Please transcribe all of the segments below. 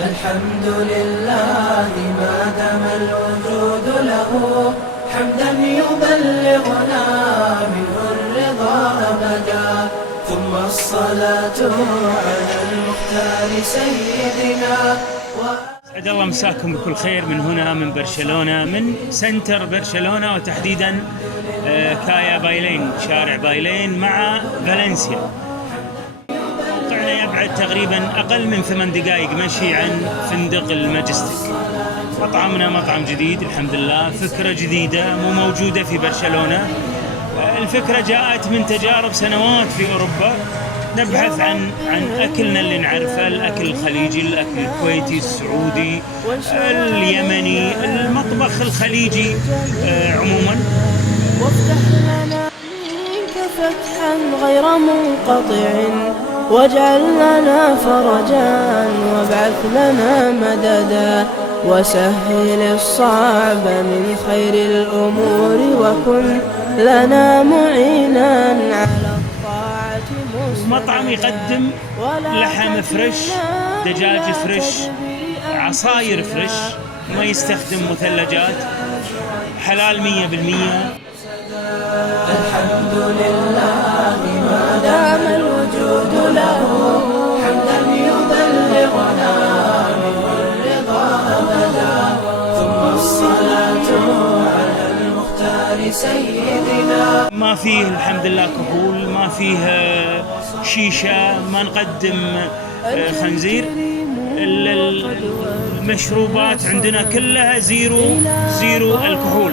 الحمد لله ما دام الوجود له، حمدا يبلغنا منه الرضا أبدا. ثم الصلاة على المختار سيدنا. سعد الله مساكم بكل خير من هنا من برشلونة، من سنتر برشلونة، وتحديدا كايا بايلين، شارع بايلين مع فالنسيا. موقعنا يبعد تقريبا أقل من 8 دقائق مشي عن فندق الماجستيك. مطعمنا مطعم جديد الحمد لله، فكرة جديدة مو موجودة في برشلونة. الفكرة جاءت من تجارب سنوات في أوروبا، نبحث عن أكلنا اللي نعرفه، الأكل الخليجي، الأكل الكويتي، السعودي، اليمني، المطبخ الخليجي عموما. وافتح لنا منك فتحا غير منقطع، واجعل لنا فرجا وابعث لنا مددا، وسهل الصعب من خير الأمور، وكن لنا معينا على الطاعة مسلما. مطعم يقدم لحم فريش، دجاج فريش، عصاير فريش، ما يستخدم مثلجات، حلال 100%. الحمد لله ما دام الوجود له، حمدا يبلغنا منه الرضا أبدا. ثم الصلاة على المختار سيدنا. ما فيه الحمد لله كحول، ما فيه شيشة، ما نقدم خنزير. المشروبات عندنا كلها زيرو الكحول،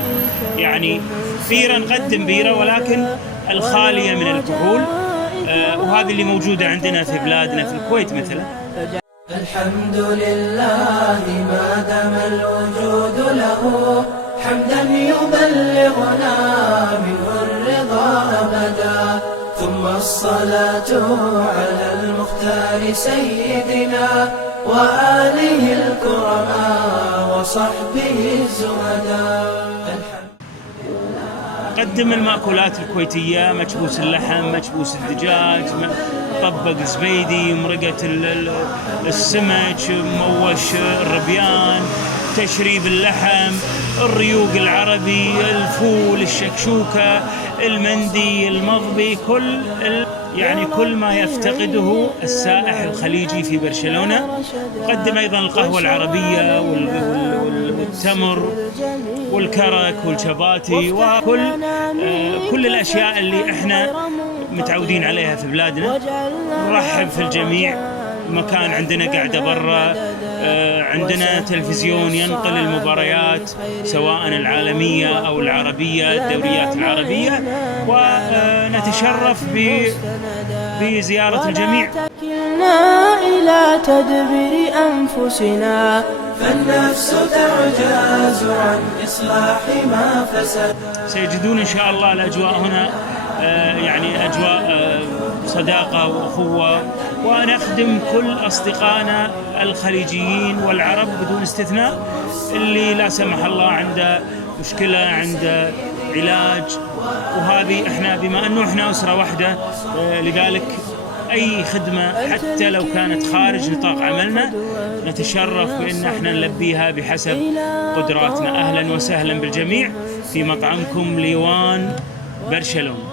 يعني بيرة نقدم بيرة ولكن الخالية من الكحول، وهذه اللي موجودة عندنا في بلادنا في الكويت مثلا. الحمد لله ما دام الوجود له، حمدا يبلغنا منه الرضا أبدا. ثم الصلاة على المختار سيدنا، وآله الكرماء وصحبه الزهداء. قدم المأكولات الكويتية، مكبوس اللحم، مكبوس الدجاج، مطبق زبيدي، مرقة السمك، موش الربيان، تشريب اللحم، الريوق العربي، الفول، الشكشوكة، المندي، المضبي، كل ما يفتقده السائح الخليجي في برشلونة. قدم أيضا القهوة العربية والتمر والكرك والشباتي، وكل الأشياء اللي احنا متعودين عليها في بلادنا. نرحب في الجميع. مكان عندنا قاعدة برا، عندنا تلفزيون ينقل المباريات سواء العالمية أو العربية، الدوريات العربية، ونتشرف بزيارة الجميع. تكلنا إلى تدبير أنفسنا، فالنفس تعجز عن إصلاح ما فسد. سيجدون إن شاء الله الأجواء هنا يعني أجواء صداقة وأخوة، ونخدم كل أصدقائنا الخليجيين والعرب بدون استثناء، اللي لا سمح الله عنده مشكلة، عنده علاج. وهذه احنا بما أنه احنا أسرة واحدة، لذلك أي خدمة حتى لو كانت خارج نطاق عملنا نتشرف بأن احنا نلبيها بحسب قدراتنا. أهلا وسهلا بالجميع في مطعمكم ليوان برشلونة.